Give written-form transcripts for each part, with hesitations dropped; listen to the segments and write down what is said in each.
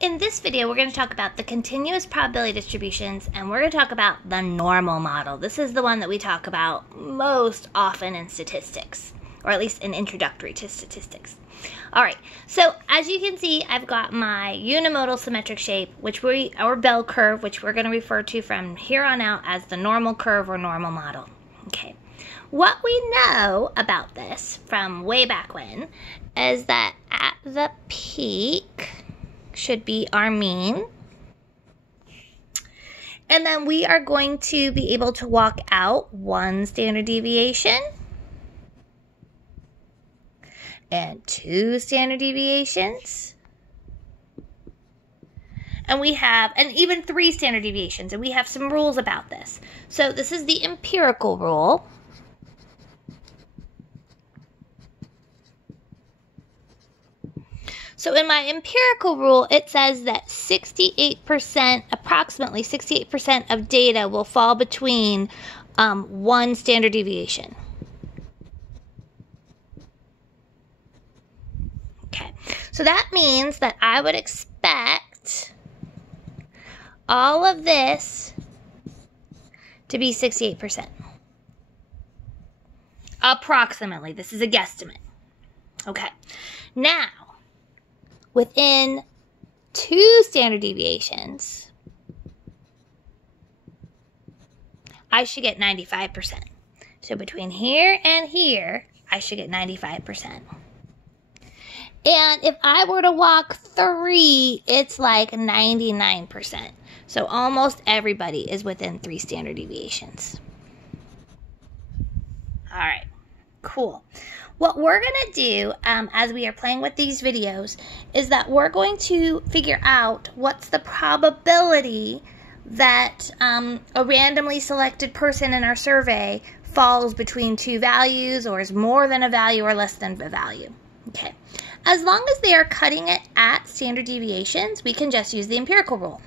In this video, we're going to talk about the continuous probability distributions, and we're going to talk about the normal model. This is the one that we talk about most often in statistics, or at least in introductory to statistics. All right, so as you can see, I've got my unimodal symmetric shape, or bell curve, which we're going to refer to from here on out as the normal curve or normal model. Okay, what we know about this from way back when is that at the peak should be our mean. And then we are going to be able to walk out one standard deviation and two standard deviations. And even three standard deviations. And we have some rules about this. So this is the empirical rule. So in my empirical rule, it says that approximately 68% of data will fall between one standard deviation. Okay, so that means that I would expect all of this to be 68%. Approximately, this is a guesstimate. Okay, now, within two standard deviations, I should get 95%. So between here and here, I should get 95%. And if I were to walk three, it's like 99%. So almost everybody is within three standard deviations. All right, cool. What we're going to do as we are playing with these videos is that we're going to figure out what's the probability that a randomly selected person in our survey falls between two values, or is more than a value or less than a value. Okay. As long as they are cutting it at standard deviations, we can just use the empirical rule.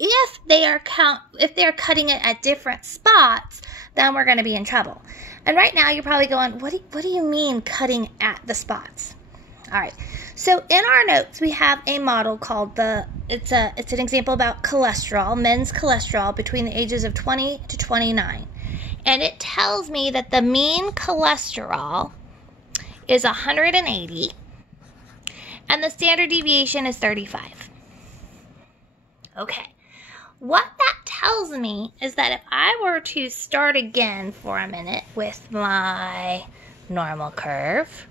If they are cutting it at different spots, then we're going to be in trouble. And right now you're probably going, what do you mean cutting at the spots? All right. So in our notes we have a model called it's an example about cholesterol, men's cholesterol between the ages of 20 to 29. And it tells me that the mean cholesterol is 180 and the standard deviation is 35. Okay. What that tells me is that if I were to start again for a minute with my normal curve,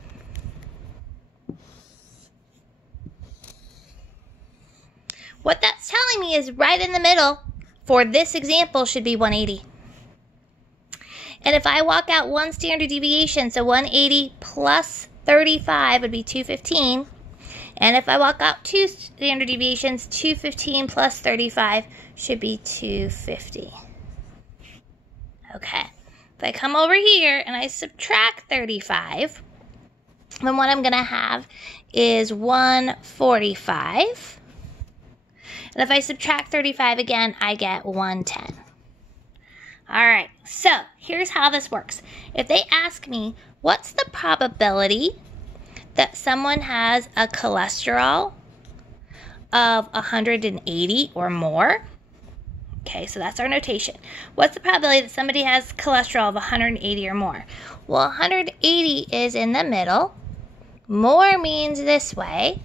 what that's telling me is right in the middle for this example should be 180. And if I walk out one standard deviation, so 180 plus 35 would be 215. And if I walk out two standard deviations, 215 plus 35 should be 250. Okay. If I come over here and I subtract 35, then what I'm going to have is 145. And if I subtract 35 again, I get 110. All right. So here's how this works. If they ask me, what's the probability that someone has a cholesterol of 180 or more? Okay, so that's our notation. What's the probability that somebody has cholesterol of 180 or more? Well, 180 is in the middle. More means this way.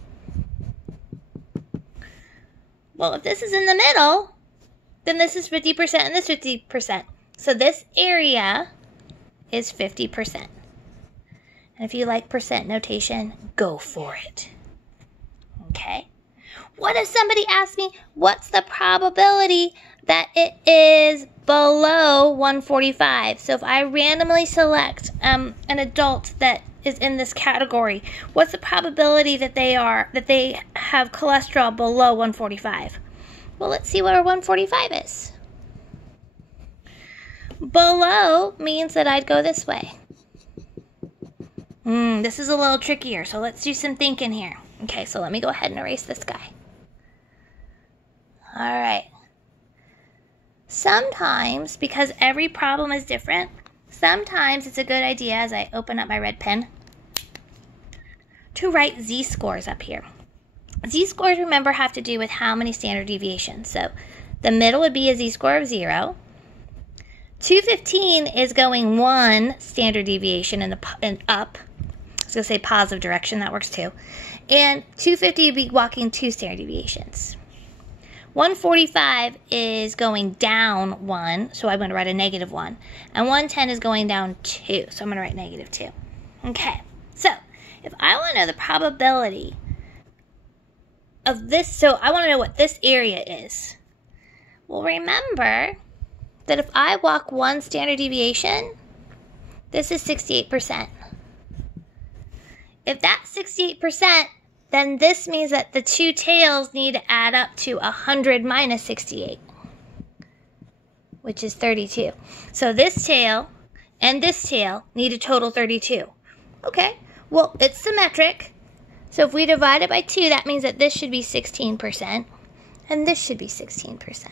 Well, if this is in the middle, then this is 50% and this 50%. So this area is 50%. And if you like percent notation, go for it. Okay? What if somebody asks me, what's the probability that it is below 145? So if I randomly select an adult that is in this category, what's the probability that they have cholesterol below 145? Well, let's see what our 145 is. Below means that I'd go this way. This is a little trickier, so let's do some thinking here. Okay, so let me go ahead and erase this guy. All right. Sometimes, because every problem is different, sometimes it's a good idea, as I open up my red pen, to write z-scores up here. Z-scores, remember, have to do with how many standard deviations. So the middle would be a z-score of 0. 215 is going 1 standard deviation in up. I was going to say positive direction. That works too. And 250 would be walking 2 standard deviations. 145 is going down 1, so I'm going to write a negative 1. And 110 is going down 2, so I'm going to write negative 2. Okay, so if I want to know the probability of this, so I want to know what this area is. Well, remember that if I walk 1 standard deviation, this is 68%. If that's 68%, then this means that the 2 tails need to add up to 100 minus 68, which is 32. So this tail and this tail need a total 32. Okay, well, it's symmetric. So if we divide it by 2, that means that this should be 16%, and this should be 16%.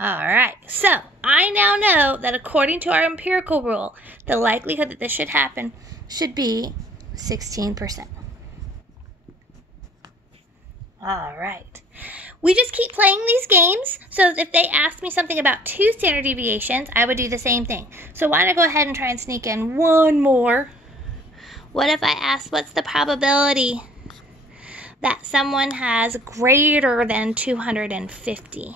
All right, so I now know that according to our empirical rule, the likelihood that this should happen should be 16%. All right. We just keep playing these games, so if they ask me something about 2 standard deviations, I would do the same thing. So why don't I go ahead and try and sneak in one more? What if I ask, what's the probability that someone has greater than 250?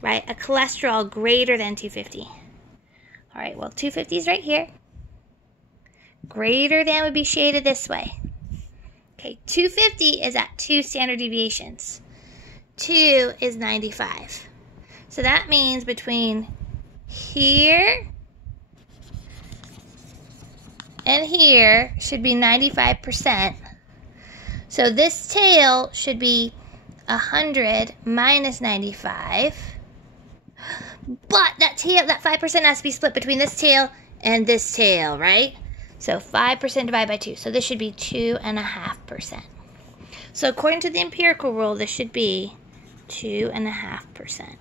Right? A cholesterol greater than 250. All right, well, 250 is right here. Greater than would be shaded this way. Okay, 250 is at 2 standard deviations. 2 is 95. So that means between here and here should be 95%. So this tail should be 100 minus 95. But that tail, that 5% has to be split between this tail and this tail, right? So 5% divided by 2. So this should be 2.5%. So according to the empirical rule, this should be 2.5%.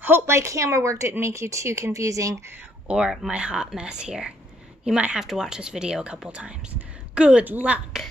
Hope my camera work didn't make you too confusing or my hot mess here. You might have to watch this video a couple times. Good luck.